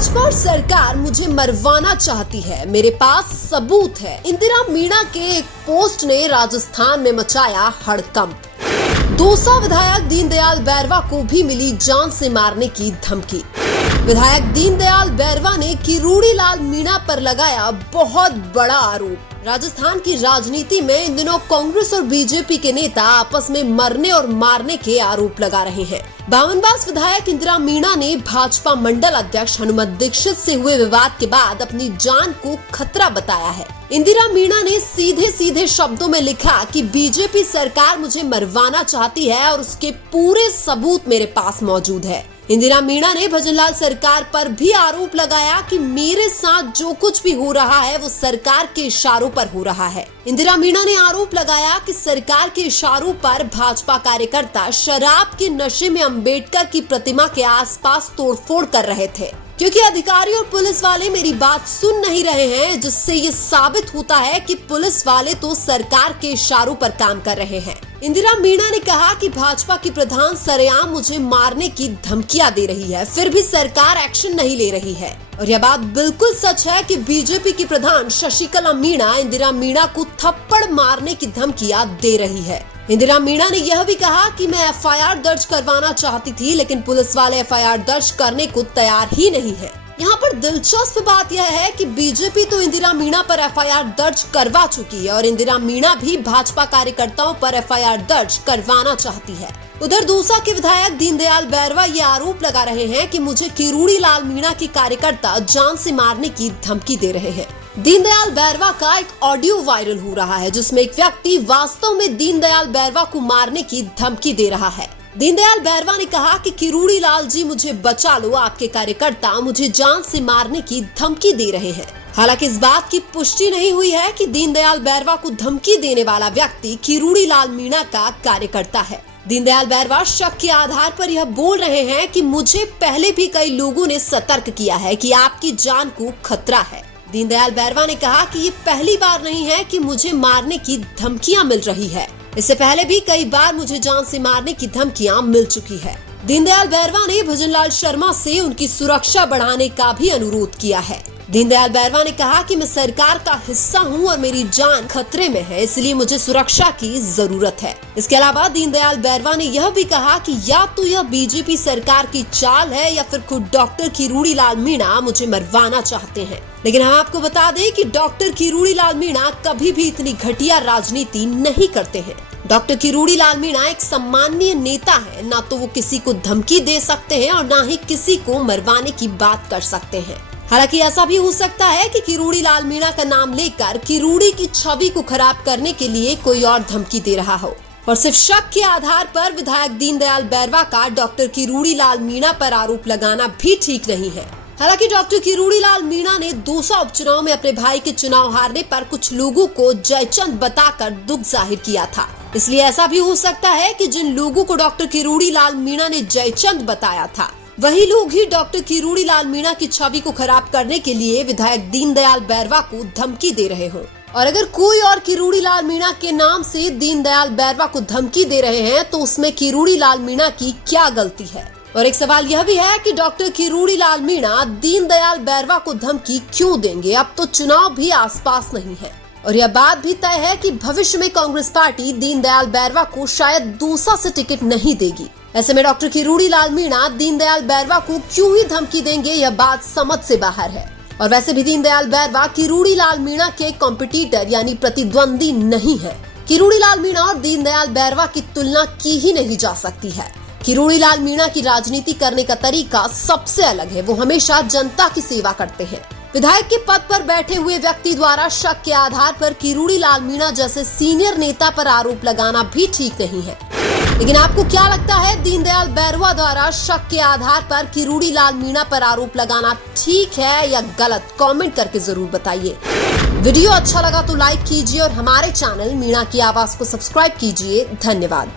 भाजपा और सरकार मुझे मरवाना चाहती है, मेरे पास सबूत है। इंदिरा मीणा के एक पोस्ट ने राजस्थान में मचाया हड़कंप। दौसा विधायक दीनदयाल बैरवा को भी मिली जान से मारने की धमकी। विधायक दीनदयाल बैरवा ने किरोड़ी लाल मीणा पर लगाया बहुत बड़ा आरोप। राजस्थान की राजनीति में इन दिनों कांग्रेस और बीजेपी के नेता आपस में मरने और मारने के आरोप लगा रहे हैं। बावनबास विधायक इंदिरा मीणा ने भाजपा मंडल अध्यक्ष हनुमत दीक्षित से हुए विवाद के बाद अपनी जान को खतरा बताया है। इंदिरा मीणा ने सीधे सीधे शब्दों में लिखा कि बीजेपी सरकार मुझे मरवाना चाहती है और उसके पूरे सबूत मेरे पास मौजूद है। इंदिरा मीणा ने भजनलाल सरकार पर भी आरोप लगाया कि मेरे साथ जो कुछ भी हो रहा है वो सरकार के इशारों पर हो रहा है। इंदिरा मीणा ने आरोप लगाया कि सरकार के इशारों पर भाजपा कार्यकर्ता शराब के नशे में अंबेडकर की प्रतिमा के आसपास तोड़फोड़ कर रहे थे, क्योंकि अधिकारी और पुलिस वाले मेरी बात सुन नहीं रहे हैं, जिससे ये साबित होता है कि पुलिस वाले तो सरकार के इशारों पर काम कर रहे हैं। इंदिरा मीणा ने कहा कि भाजपा की प्रधान सरेआम मुझे मारने की धमकियां दे रही है, फिर भी सरकार एक्शन नहीं ले रही है। और यह बात बिल्कुल सच है कि बीजेपी की प्रधान शशिकला मीणा इंदिरा मीणा को थप्पड़ मारने की धमकियां दे रही है। इंदिरा मीणा ने यह भी कहा कि मैं एफआईआर दर्ज करवाना चाहती थी, लेकिन पुलिस वाले एफआईआर दर्ज करने को तैयार ही नहीं है। यहाँ पर दिलचस्प बात यह है कि बीजेपी तो इंदिरा मीणा पर एफआईआर दर्ज करवा चुकी है और इंदिरा मीणा भी भाजपा कार्यकर्ताओं पर एफआईआर दर्ज करवाना चाहती है। उधर दौसा के विधायक दीनदयाल बैरवा ये आरोप लगा रहे हैं कि मुझे किरोड़ी लाल मीणा के कार्यकर्ता जान से मारने की धमकी दे रहे हैं। दीनदयाल बैरवा का एक ऑडियो वायरल हो रहा है, जिसमें एक व्यक्ति वास्तव में दीनदयाल बैरवा को मारने की धमकी दे रहा है। दीनदयाल बैरवा ने कहा कि किरोड़ी लाल जी मुझे बचा लो, आपके कार्यकर्ता मुझे जान से मारने की धमकी दे रहे हैं। हालांकि इस बात की पुष्टि नहीं हुई है कि दीनदयाल बैरवा को धमकी देने वाला व्यक्ति किरोड़ी लाल मीणा का कार्यकर्ता है। दीनदयाल बैरवा शक के आधार पर यह बोल रहे हैं कि मुझे पहले भी कई लोगों ने सतर्क किया है कि आपकी जान को खतरा है। दीनदयाल बैरवा ने कहा कि ये पहली बार नहीं है कि मुझे मारने की धमकियां मिल रही है, इससे पहले भी कई बार मुझे जान से मारने की धमकियां मिल चुकी है। दीनदयाल बैरवा ने भजनलाल शर्मा से उनकी सुरक्षा बढ़ाने का भी अनुरोध किया है। दीनदयाल बैरवा ने कहा कि मैं सरकार का हिस्सा हूं और मेरी जान खतरे में है, इसलिए मुझे सुरक्षा की जरूरत है। इसके अलावा दीनदयाल बैरवा ने यह भी कहा कि या तो यह बीजेपी सरकार की चाल है या फिर खुद डॉक्टर किरोड़ी लाल मीणा मुझे मरवाना चाहते हैं। लेकिन हम आपको बता दें कि डॉक्टर किरोड़ी लाल मीणा कभी भी इतनी घटिया राजनीति नहीं करते हैं। डॉक्टर किरोड़ी लाल मीणा एक सम्माननीय नेता है, ना तो वो किसी को धमकी दे सकते हैं और ना ही किसी को मरवाने की बात कर सकते हैं। हालांकि ऐसा भी हो सकता है कि किरोड़ी लाल मीणा का नाम लेकर किरोड़ी की छवि को खराब करने के लिए कोई और धमकी दे रहा हो, और सिर्फ शक के आधार पर विधायक दीनदयाल बैरवा का डॉक्टर किरोड़ी लाल मीणा पर आरोप लगाना भी ठीक नहीं है। हालांकि डॉक्टर किरोड़ी लाल मीणा ने दौसा उपचुनाव में अपने भाई के चुनाव हारने पर कुछ लोगों को जयचंद बताकर दुख जाहिर किया था, इसलिए ऐसा भी हो सकता है कि जिन लोगों को डॉक्टर किरोड़ी लाल मीणा ने जयचंद बताया था, वही लोग ही डॉक्टर किरोड़ी लाल मीणा की छवि को खराब करने के लिए विधायक दीनदयाल बैरवा को धमकी दे रहे हो। और अगर कोई और किरोड़ी लाल मीणा के नाम से दीनदयाल बैरवा को धमकी दे रहे हैं तो उसमें किरोड़ी लाल मीणा की क्या गलती है? और एक सवाल यह भी है कि डॉक्टर किरोड़ी लाल मीणा दीनदयाल बैरवा को धमकी क्यों देंगे? अब तो चुनाव भी आसपास नहीं है और यह बात भी तय है कि भविष्य में कांग्रेस पार्टी दीनदयाल बैरवा को शायद दौसा से टिकट नहीं देगी। ऐसे में डॉक्टर किरोड़ी लाल मीणा दीनदयाल बैरवा को क्यों ही धमकी देंगे, यह बात समझ से बाहर है। और वैसे भी दीनदयाल बैरवा किरोड़ी लाल मीणा के कॉम्पिटिटर यानी प्रतिद्वंदी नहीं है। किरोड़ी लाल मीणा और दीनदयाल बैरवा की तुलना की ही नहीं जा सकती है। किरोड़ी लाल मीणा की राजनीति करने का तरीका सबसे अलग है। वो हमेशा जनता की सेवा करते हैं। विधायक के पद पर बैठे हुए व्यक्ति द्वारा शक के आधार पर किरोड़ी लाल मीणा जैसे सीनियर नेता पर आरोप लगाना भी ठीक नहीं है। लेकिन आपको क्या लगता है, दीनदयाल बैरवा द्वारा शक के आधार पर किरोड़ी लाल मीणा पर आरोप लगाना ठीक है या गलत? कमेंट करके जरूर बताइए। वीडियो अच्छा लगा तो लाइक कीजिए और हमारे चैनल मीणा की आवाज को सब्सक्राइब कीजिए। धन्यवाद।